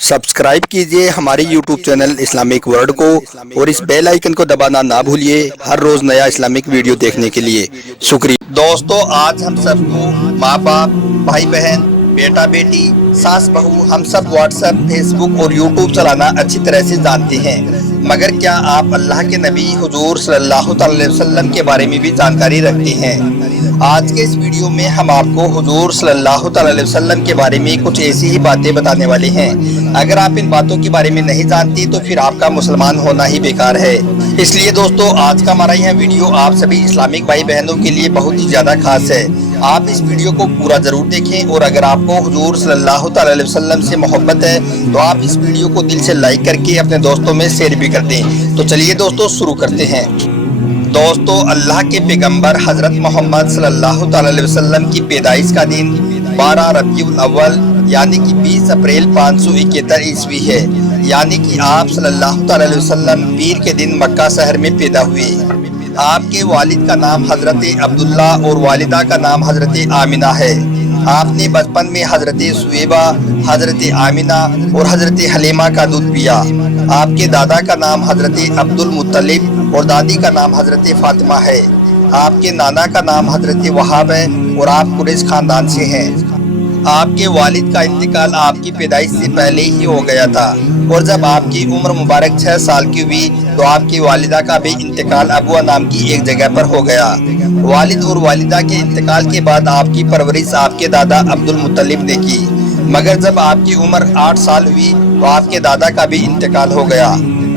Subscribe कीजिए हमारे YouTube channel Islamic world को और इस बेल आइकन को दबाना ना भूलिए हर रोज नया इस्लामिक वीडियो देखने के लिए। शुक्रिया। दोस्तों, आज हम सबको माँ बाप, भाई बहन, बेटा बेटी, सास बहू, हम सब व्हाट्सएप, फेसबुक और यूट्यूब चलाना अच्छी तरह से जानते हैं, मगर क्या आप अल्लाह के नबी हुजूर सल्लल्लाहु अलैहि वसल्लम के बारे में भी जानकारी रखते हैं? आज के इस वीडियो में हम आपको हुजूर सल्लल्लाहु अलैहि वसल्लम के बारे में कुछ ऐसी ही बातें बताने वाले हैं। अगर आप इन बातों के बारे में नहीं जानती तो फिर आपका मुसलमान होना ही बेकार है। इसलिए दोस्तों, आज का हमारा यह वीडियो आप सभी इस्लामिक भाई बहनों के लिए बहुत ही ज्यादा खास है। आप इस वीडियो को पूरा जरूर देखें और अगर आपको हुजूर सल्लल्लाहु अलैहि वसल्लम से मोहब्बत है तो आप इस वीडियो को दिल से लाइक करके अपने दोस्तों में शेयर भी कर दें। तो चलिए दोस्तों, शुरू करते हैं। दोस्तों, अल्लाह के पैगंबर हजरत मोहम्मद सल्लल्लाहु अलैहि वसल्लम की पैदाइश का दिन 12 रबीउल अव्वल यानी कि 20 अप्रैल 571 ईस्वी है। यानी कि आप सल्लल्लाहु अलैहि वसल्लम पीर के दिन मक्का शहर में पैदा हुए। आपके वालिद का नाम हजरत अब्दुल्ला और वालिदा का नाम हजरत आमिना है। आपने बचपन में हजरत सुएबा, हजरत आमिना और हजरत हलीमा का दूध पिया। आपके दादा का नाम हजरत अब्दुल मुत्तलिब और दादी का नाम हजरत फातिमा है। आपके नाना का नाम हजरत वहाब है और आप कुरैश खानदान से हैं। आपके वालिद का इंतकाल आपकी पैदाइश से पहले ही हो गया था और जब आपकी उम्र मुबारक 6 साल की हुई तो आपकी वालिदा का भी इंतकाल अबुआ नाम की एक जगह पर हो गया। वालिद और वालिदा के इंतकाल के बाद आपकी परवरिश आपके दादा अब्दुल मुत्तलिब ने की, मगर जब आपकी उम्र 8 साल हुई तो आपके दादा का भी इंतकाल हो गया।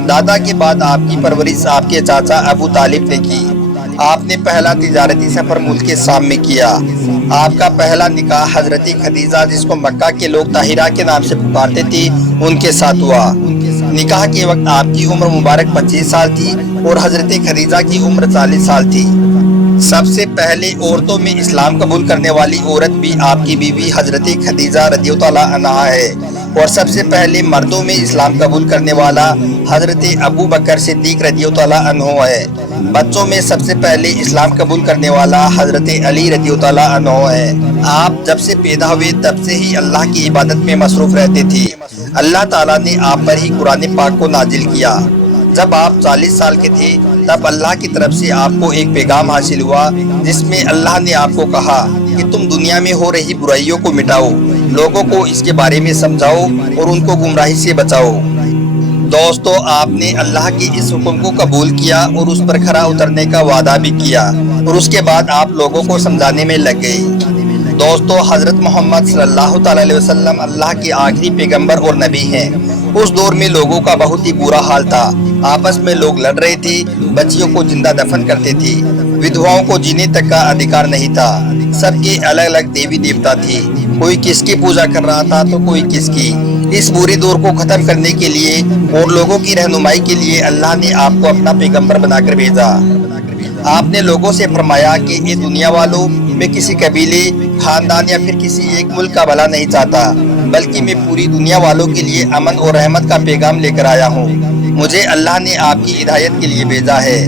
दादा के बाद आपकी परवरिश आपके चाचा अबू तालिब ने की। आपने पहला तिजारती सफर मुल्क शाम में किया। आपका पहला निकाह हजरत खदीजा, जिसको मक्का के लोग ताहिरा के नाम से पुकारते थे, उनके साथ हुआ। निकाह के वक्त आपकी उम्र मुबारक 25 साल थी और हजरत खदीजा की उम्र 40 साल थी। सबसे पहले औरतों में इस्लाम कबूल करने वाली औरत भी आपकी बीवी हजरत खदीजा रदियल्लाहु अन्हा है और सबसे पहले मर्दों में इस्लाम कबूल करने वाला हजरत अबू बकर सिद्दीक रदियल्लाहु अन्हु है। बच्चों में सबसे पहले इस्लाम कबूल करने वाला हजरत अली रदियल्लाहु अन्हु है। आप जब से पैदा हुए तब से ही अल्लाह की इबादत में मसरूफ रहते थे। अल्लाह ताला ने आप पर ही कुरान पाक को नाजिल किया। जब आप 40 साल के थे तब अल्लाह की तरफ से आपको एक पैगाम हासिल हुआ, जिसमें अल्लाह ने आपको कहा कि तुम दुनिया में हो रही बुराइयों को मिटाओ, लोगों को इसके बारे में समझाओ और उनको गुमराही से बचाओ। दोस्तों, आपने अल्लाह के इस हुक्म को कबूल किया और उस पर खरा उतरने का वादा भी किया और उसके बाद आप लोगों को समझाने में लग गए। दोस्तों, हजरत मोहम्मद सल्लल्लाहु अलैहि वसल्लम अल्लाह के आखिरी पैगंबर और नबी हैं। उस दौर में लोगों का बहुत ही बुरा हाल था। आपस में लोग लड़ रहे थे, बच्चियों को जिंदा दफन करते थे, विधवाओं को जीने तक का अधिकार नहीं था। सबके अलग अलग देवी देवता थे, कोई किसकी पूजा कर रहा था तो कोई किसकी। इस बुरे दौर को खत्म करने के लिए और लोगों की रहनुमाई के लिए अल्लाह ने आपको अपना पैगंबर बनाकर भेजा। आपने लोगों से फरमाया कि ये दुनिया वालों, मैं किसी कबीले, खानदान या फिर किसी एक मुल्क का भला नहीं चाहता, बल्कि मैं पूरी दुनिया वालों के लिए अमन और रहमत का पैगाम लेकर आया हूँ। मुझे अल्लाह ने आपकी हिदायत के लिए भेजा है।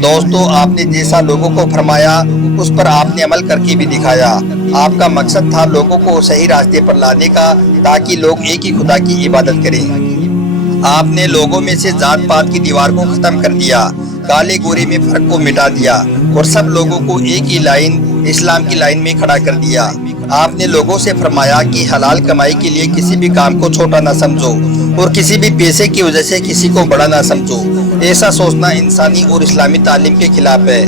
दोस्तों, आपने जैसा लोगों को फरमाया उस पर आपने अमल करके भी दिखाया। आपका मकसद था लोगों को सही रास्ते पर लाने का, ताकि लोग एक ही खुदा की इबादत करें। आपने लोगों में से जात पात की दीवार को खत्म कर दिया, काले गोरे में फर्क को मिटा दिया और सब लोगों को एक ही लाइन, इस्लाम की लाइन में खड़ा कर दिया। आपने लोगों से फरमाया कि हलाल कमाई के लिए किसी भी काम को छोटा ना समझो और किसी भी पैसे की वजह से किसी को बड़ा ना समझो। ऐसा सोचना इंसानी और इस्लामी तालीम के खिलाफ है।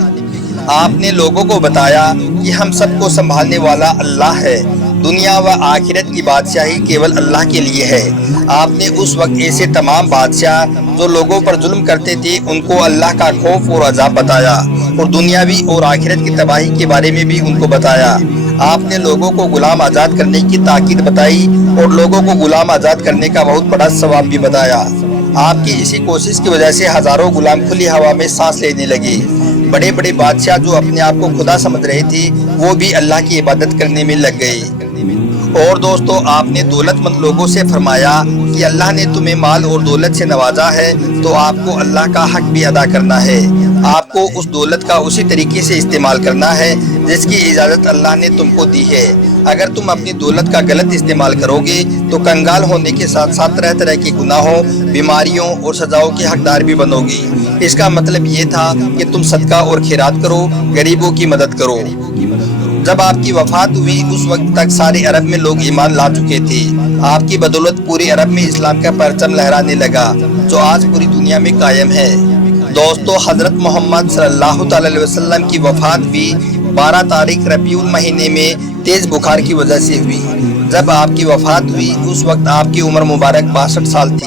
आपने लोगों को बताया कि हम सबको संभालने वाला अल्लाह है, दुनिया व आखिरत की बादशाही केवल अल्लाह के लिए है। आपने उस वक्त ऐसे तमाम बादशाह जो लोगों पर जुल्म करते थे उनको अल्लाह का खौफ और अजाब बताया और दुनियावी और आखिरत की तबाही के बारे में भी उनको बताया। आपने लोगों को गुलाम आज़ाद करने की ताकीद बताई और लोगों को गुलाम आज़ाद करने का बहुत बड़ा सवाब भी बताया। आपकी इसी कोशिश की वजह से हजारों गुलाम खुली हवा में सांस लेने लगे। बड़े बड़े बादशाह जो अपने आप को खुदा समझ रहे थे वो भी अल्लाह की इबादत करने में लग गए। اور دوستو آپ نے دولت مند لوگوں سے فرمایا کہ اللہ نے تمہیں مال اور دولت سے نوازا ہے تو آپ کو اللہ کا حق بھی ادا کرنا ہے۔ آپ کو اس دولت کا اسی طریقے سے استعمال کرنا ہے جس کی اجازت اللہ نے تم کو دی ہے۔ اگر تم اپنی دولت کا غلط استعمال کرو گے تو کنگال ہونے کے ساتھ ساتھ طرح طرح کے گناہوں، بیماریوں اور سزاؤں کے حقدار بھی بنو گی۔ اس کا مطلب یہ تھا کہ تم صدقہ اور خیرات کرو، غریبوں کی مدد کرو۔ جب آپ کی وفات ہوئی اس وقت تک سارے عرب میں لوگ ایمان لا چکے تھے۔ آپ کی بدولت پوری عرب میں اسلام کا پرچم لہرانے لگا جو آج پوری دنیا میں قائم ہے۔ دوستو حضرت محمد صلی اللہ علیہ وسلم کی وفات بھی 12 تاریخ ربیع المہینے میں تیز بخار کی وجہ سے ہوئی۔ جب آپ کی وفات ہوئی اس وقت آپ کی عمر مبارک 62 سال تھی۔